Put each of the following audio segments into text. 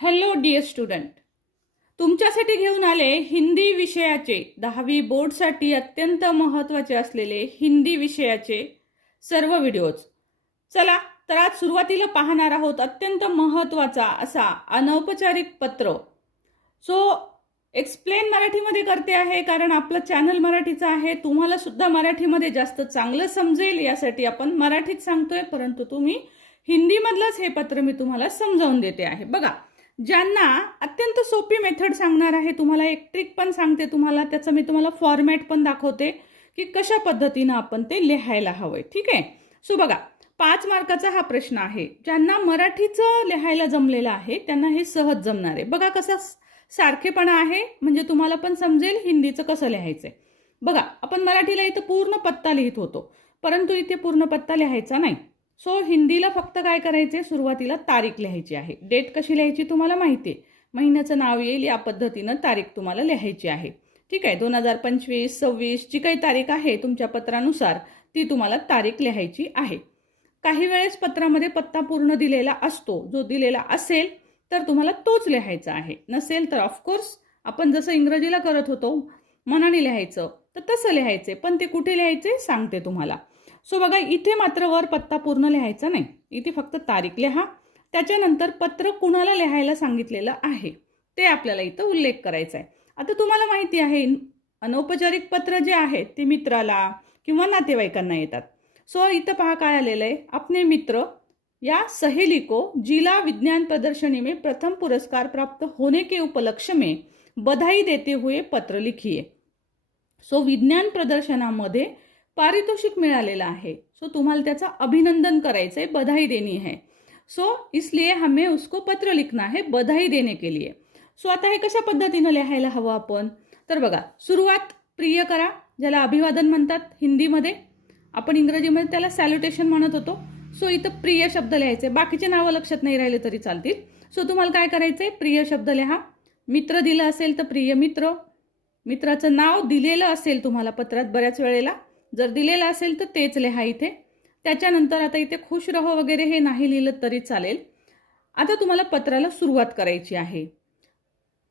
Hello dear student, तुमच्यासाठी घेऊन आले हिंदी विषयाचे 10वी बोर्डसाठी अत्यंत महत्त्वाचे असलेले हिंदी विषयाचे सर्व व्हिडिओज. चला तर आज सुरुवातीला पाहणार आहोत अत्यंत महत्त्वाचा असा अनौपचारिक पत्र. एक्सप्लेन मराठीमध्ये करते आहे कारण आपलं चॅनल मराठीचं आहे. तुम्हाला सुद्धा मराठीमध्ये जास्त चांगलं समजेल यासाठी आपण मराठीत सांगतोय, परंतु तुम्ही हिंदीमधलंच हे पत्र मी तुम्हाला समजावून देते आहे. बघा, ज्यांना अत्यंत सोपी मेथड सांगणार आहे, तुम्हाला एक ट्रिक पण सांगते, तुम्हाला त्याचं मी तुम्हाला फॉर्मॅट पण दाखवते की कशा पद्धतीनं आपण ते लिहायला हवंय. ठीक आहे. सो बघा, 5 मार्काचा हा प्रश्न आहे. ज्यांना मराठीचं लिहायला जमलेलं आहे त्यांना हे सहज जमणार आहे. बघा कसा सारखेपणा आहे, म्हणजे तुम्हाला पण समजेल हिंदीचं कसं लिहायचंय. बघा, आपण मराठीला इथं पूर्ण पत्ता लिहित होतो, परंतु इथे पूर्ण पत्ता लिहायचा नाही. हिंदीला फक्त काय करायचे, सुरुवातीला तारीख लिहायची आहे. डेट कशी लिहायची तुम्हाला माहिती आहे. महिन्याचं नाव येईल या पद्धतीनं तारीख तुम्हाला लिहायची आहे. ठीक आहे. 2025, 26 जी काही तारीख आहे तुमच्या पत्रानुसार ती तुम्हाला तारीख लिहायची आहे. काही वेळेस पत्रामध्ये पत्ता पूर्ण दिलेला असतो. जो दिलेला असेल तर तुम्हाला तोच लिहायचा आहे, नसेल तर ऑफकोर्स आपण जसं इंग्रजीला करत होतो मनाने लिहायचं तर तसं लिहायचे. पण ते कुठे लिहायचे सांगते तुम्हाला. बघा, इथे मात्र वर पत्ता पूर्ण लिहायचा नाही, इथे फक्त तारीख लिहा. त्याच्यानंतर पत्र कुणाला लिहायला सांगितलेलं आहे ते आपल्याला इथं उल्लेख करायचा आहे. आता तुम्हाला माहिती आहे अनौपचारिक पत्र जे आहेत ते मित्राला किंवा नातेवाईकांना येतात. इथं पहा काय आलेलं आहे, अपने मित्र या सहेली को जिला विज्ञान प्रदर्शनी में प्रथम पुरस्कार प्राप्त होने के उपलक्ष्य में बधाई देते हुए पत्र लिखिए. विज्ञान प्रदर्शनामध्ये पारितोषिक मिळालेलं आहे. तुम्हाला त्याचं अभिनंदन करायचंय, बधाई देनी है. इसलिए हमें उसको पत्र लिखना है बधाई देने के लिए. आता हे कशा पद्धतीनं लिहायला हवं आपण, तर बघा, सुरुवात प्रिय करा, ज्याला अभिवादन म्हणतात हिंदीमध्ये. आपण इंग्रजीमध्ये त्याला सॅल्युटेशन म्हणत होतो. इथं प्रिय शब्द लिहायचे, बाकीचे नावं लक्षात नाही राहिले तरी चालतील. तुम्हाला काय करायचंय, प्रिय शब्द लिहा. मित्र दिलं असेल तर प्रिय मित्र. मित्राचं नाव दिलेलं असेल तुम्हाला पत्रात बऱ्याच वेळेला, जर दिलेलं असेल तर तेच लिहा इथे. त्याच्यानंतर आता इथे खुश रहो वगैरे हे नाही लिहिलं तरी चालेल. आता तुम्हाला पत्राला सुरुवात करायची आहे.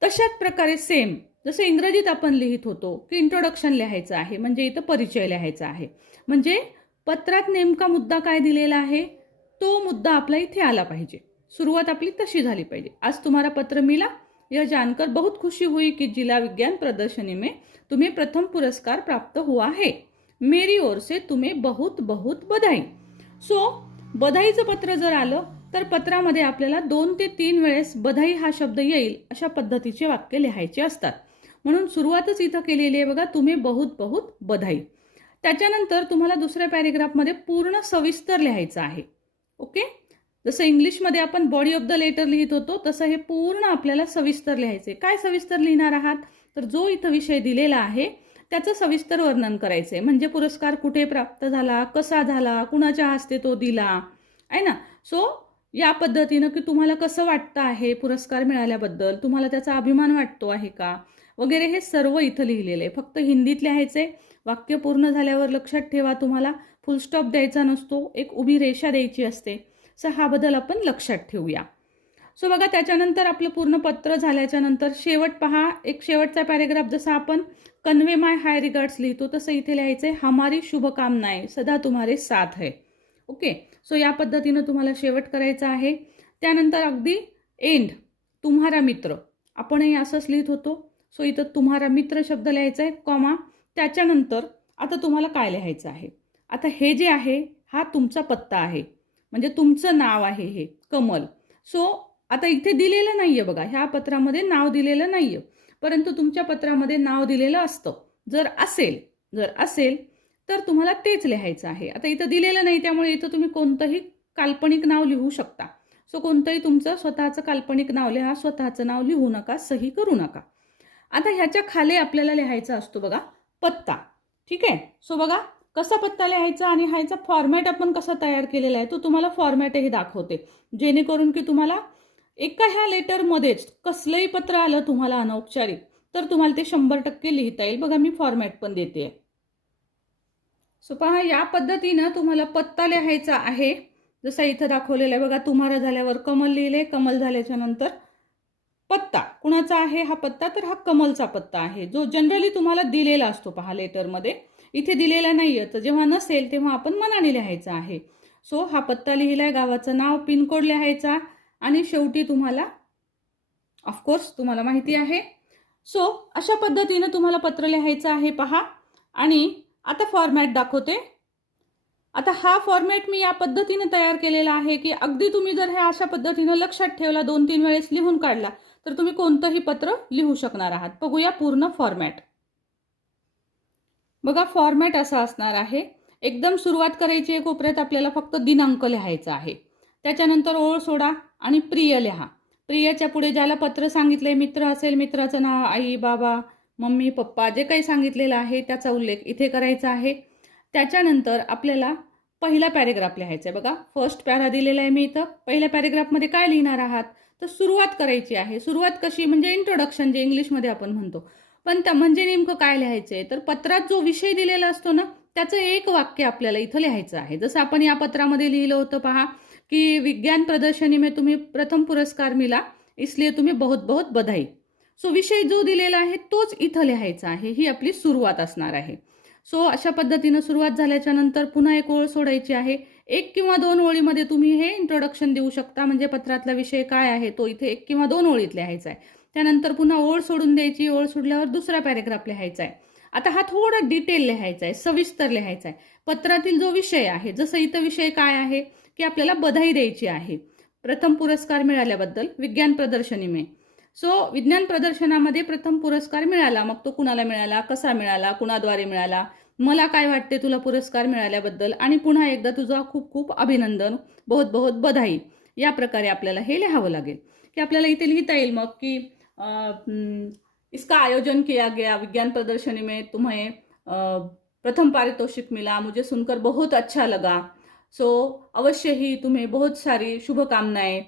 तशाच प्रकारे सेम जसं इंग्रजीत आपण लिहित होतो की इंट्रोडक्शन लिहायचं आहे, म्हणजे इथं परिचय लिहायचा आहे. म्हणजे पत्रात नेमका मुद्दा काय दिलेला आहे तो मुद्दा आपला इथे आला पाहिजे. सुरुवात आपली तशी झाली पाहिजे. आज तुम्हाला पत्र मिला, यह जानकर बहुत खुशी हुई कि जिला विज्ञान प्रदर्शनी में तुम्हें प्रथम पुरस्कार प्राप्त हुआ है. मेरी ओर से तुम्हें बहुत बहुत बधाई. बधाईचं पत्र जर आलं तर पत्रामध्ये आपल्याला 2 ते 3 वेळेस बधाई हा शब्द येईल अशा पद्धतीचे वाक्य लिहायचे असतात. म्हणून सुरुवातच इथं केलेली आहे बघा, तुम्हें बहुत बहुत बधाई. त्याच्यानंतर तुम्हाला दुसऱ्या पॅरेग्राफमध्ये पूर्ण सविस्तर लिहायचं आहे. ओके. जसं इंग्लिशमध्ये आपण बॉडी ऑफ द लेटर लिहित होतो तसं हे पूर्ण आपल्याला सविस्तर लिहायचे. काय सविस्तर लिहिणार आहात, तर जो इथं विषय दिलेला आहे त्याचं सविस्तर वर्णन करायचंय. म्हणजे पुरस्कार कुठे प्राप्त झाला, कसा झाला, कुणाच्या हस्ते तो दिला आहे ना. या पद्धतीनं की तुम्हाला कसं वाटतं आहे पुरस्कार मिळाल्याबद्दल, तुम्हाला त्याचा अभिमान वाटतो आहे का वगैरे, हे सर्व इथं लिहिलेलं आहे. फक्त हिंदीत लिहायचंय. वाक्य पूर्ण झाल्यावर लक्षात ठेवा, तुम्हाला फुल स्टॉप द्यायचा नसतो, एक उभी रेषा द्यायची असते. हा बदल आपण लक्षात ठेवूया. बघा, त्याच्यानंतर आपलं पूर्ण पत्र झाल्याच्या नंतर शेवट पहा, एक शेवटचा पॅरेग्राफ जसा आपण कन्वे माय हाय रिगार्ड्स लिहितो तसं इथे लिहायचंय, हमारी शुभकामनाएं सदा तुम्हारे साथ है. ओके. या पद्धतीनं तुम्हाला शेवट करायचा आहे. त्यानंतर अगदी एंड, तुम्हारा मित्र, आपणही असंच लिहित होतो. इथं तुम्हारा मित्र शब्द लिहायचा आहे, कॉमा. त्याच्यानंतर आता तुम्हाला काय लिहायचं आहे, आता हे जे आहे हा तुमचा पत्ता आहे, म्हणजे तुमचं नाव आहे हे कमल. आता इथे दिलेलं नाहीये बघा, ह्या पत्रामध्ये नाव दिलेलं नाहीये, परंतु तुमच्या पत्रामध्ये नाव दिलेलं असतं. जर असेल तर तुम्हाला तेच लिहायचं आहे. आता इथं दिलेलं नाही त्यामुळे इथं तुम्ही कोणतंही काल्पनिक नाव लिहू शकता. कोणतंही तुमचं स्वतःचं काल्पनिक नाव लिहा, स्वतःचं नाव लिहू नका, सही करू नका. आता ह्याच्या खाली आपल्याला लिहायचा असतो बघा पत्ता. ठीक आहे. बघा कसा पत्ता लिहायचा आणि ह्याचा फॉर्मॅट आपण कसा तयार केलेला आहे तो तुम्हाला फॉर्मॅटही दाखवते, जेणेकरून की तुम्हाला एका ह्या लेटरमध्येच कसलंही पत्र आलं तुम्हाला अनौपचारिक तर तुम्हाला ते 100% लिहिता येईल. बघा, मी फॉर्मॅट पण देते. पहा, या पद्धतीनं तुम्हाला पत्ता लिहायचा आहे जसा इथं दाखवलेला आहे बघा. तुम्हारा झाल्यावर कमल लिहिले, कमल झाल्याच्या नंतर पत्ता कुणाचा आहे हा पत्ता, तर हा कमलचा पत्ता आहे, जो जनरली तुम्हाला दिलेला असतो पहा लेटरमध्ये. इथे दिलेला नाहीये, तर जेव्हा नसेल तेव्हा आपण मनाने लिहायचा आहे. सो हा पत्ता लिहिलाय, गावाचं नाव, पिनकोड लिहायचा आणि शेवटी तुम्हाला ऑफकोर्स तुम्हाला माहिती आहे. सो अशा पद्धतीने तुम्हाला पत्र लिहायचं आहे पहा. आणि आता फॉर्मॅट दाखवते. आता हा फॉर्मॅट मी या पद्धतीने तयार केलेला आहे की अगदी तुम्ही जर हे अशा पद्धतीने लक्षात ठेवला, 2-3 वेळेस लिहून काढला, तर तुम्ही कोणतंही पत्र लिहू शकणार आहात. बघूया पूर्ण फॉर्मॅट. बघा फॉर्मॅट असा असणार आहे. एकदम सुरुवात करायची आहे, कोपऱ्यात आपल्याला फक्त दिनांक लिहायचा आहे. त्याच्यानंतर ओळ सोडा आणि प्रिय लिहा. प्रियच्या पुढे ज्याला पत्र सांगितलंय, मित्र असेल मित्राचं नाव, आई बाबा मम्मी पप्पा जे काही सांगितलेलं आहे त्याचा उल्लेख इथे करायचा आहे. त्याच्यानंतर आपल्याला पहिला पॅरेग्राफ लिहायचा आहे. बघा फर्स्ट पॅरा दिलेला आहे मी इथं. पहिल्या पॅरेग्राफमध्ये काय लिहिणार आहात, तर सुरुवात करायची आहे. सुरुवात कशी, म्हणजे इंट्रोडक्शन जे इंग्लिशमध्ये आपण म्हणतो. पण त्या म्हणजे नेमकं काय लिहायचंय, तर पत्रात जो विषय दिलेला असतो ना त्याचं एक वाक्य आपल्याला इथं लिहायचं आहे. जसं आपण या पत्रामध्ये लिहिलं होतं पहा की विज्ञान प्रदर्शनी में तुम्हें प्रथम पुरस्कार मिला, इसलिए तुम्हें बहुत बहुत बधाई. सो विषय जो दिलेला आहे तोच इथं लिहायचा आहे. ही आपली सुरुवात असणार आहे. सो अशा पद्धतीनं सुरुवात झाल्याच्या नंतर पुन्हा एक ओळ सोडायची आहे. 1 किंवा 2 ओळीमध्ये तुम्ही हे इंट्रोडक्शन देऊ शकता, म्हणजे पत्रातला विषय काय आहे तो इथे 1 किंवा 2 ओळीत लिहायचा आहे. त्यानंतर पुन्हा ओळ सोडून द्यायची. ओळ सोडल्यावर दुसरा पॅरेग्राफ लिहायचा आहे. आता हा थोडा डिटेल लिहायचा आहे, सविस्तर लिहायचा आहे. पत्रातील जो विषय आहे, जसं इथं विषय काय आहे की आपल्याला बधाई द्यायची आहे प्रथम पुरस्कार मिळाल्याबद्दल विज्ञान प्रदर्शनी में. सो विज्ञान प्रदर्शनामध्ये प्रथम पुरस्कार मिळाला, मग तो कुणाला मिळाला, कसा मिळाला, कुणाद्वारे मिळाला, मला काय वाटते तुला पुरस्कार मिळाल्याबद्दल, आणि पुन्हा एकदा तुझा खूप खूप अभिनंदन, बहुत बहुत बधाई. या प्रकारे आपल्याला हे लिहावं लागेल. की आपल्याला इथे लिहिता येईल मग की इसका आयोजन किया गया, विज्ञान प्रदर्शनी में तुम्हें प्रथम पारितोषिक मिला, मुझे सुनकर बहुत अच्छा लगा. सो अवश्य ही तुम्हें बहुत सारी शुभकामनाएं,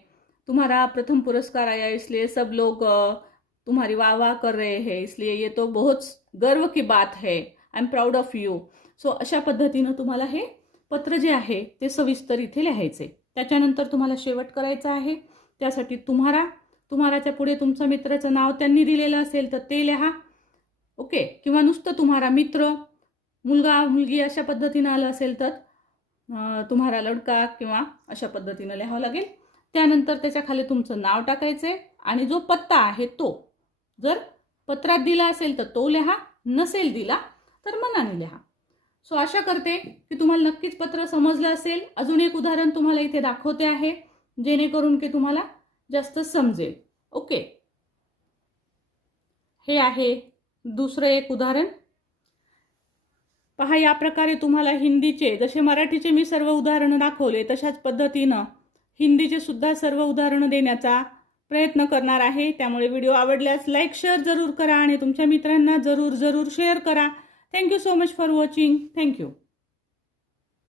तुम्हारा प्रथम पुरस्कार आया इसलिए सब लोग तुम्हारी वाह वाह कर रहे हैं, इसलिए ये तो बहुत गर्व की बात है, I am proud of you. So अशा पद्धतीनं तुम्हाला हे पत्र जे आहे ते सविस्तर इथे लिहायचे. त्याच्यानंतर तुम्हाला शेवट करायचा आहे. त्यासाठी तुम्हाराच्या पुढे तुमचं मित्राचं नाव त्यांनी दिलेलं असेल तर ते लिहा. ओके, किंवा नुसतं तुम्हारा मित्र, मुलगा मुलगी अशा पद्धतीनं आलं असेल तर तुम्हारा लडका किंवा अशा पद्धतीनं लिहावं लागेल. त्यानंतर त्याच्या खाली तुमचं नाव टाकायचंय आणि जो पत्ता आहे तो जर पत्रात दिला असेल तर तो लिहा, नसेल दिला तर मनाने लिहा. सो आशा करते की तुम्हाला नक्कीच पत्र समजलं असेल. अजून एक उदाहरण तुम्हाला इथे दाखवते आहे जेणेकरून की तुम्हाला जास्त समजेल. ओके, हे आहे दुसरं एक उदाहरण. पहा या प्रकारे तुम्हाला हिंदीचे, जसे मराठीचे मी सर्व उदाहरणं दाखवले तशाच पद्धतीनं हिंदीचे सुद्धा सर्व उदाहरणं देण्याचा प्रयत्न करणार आहे. त्यामुळे व्हिडिओ आवडल्यास लाईक शेअर जरूर करा आणि तुमच्या मित्रांना जरूर शेअर करा. Thank you so much for watching. Thank you.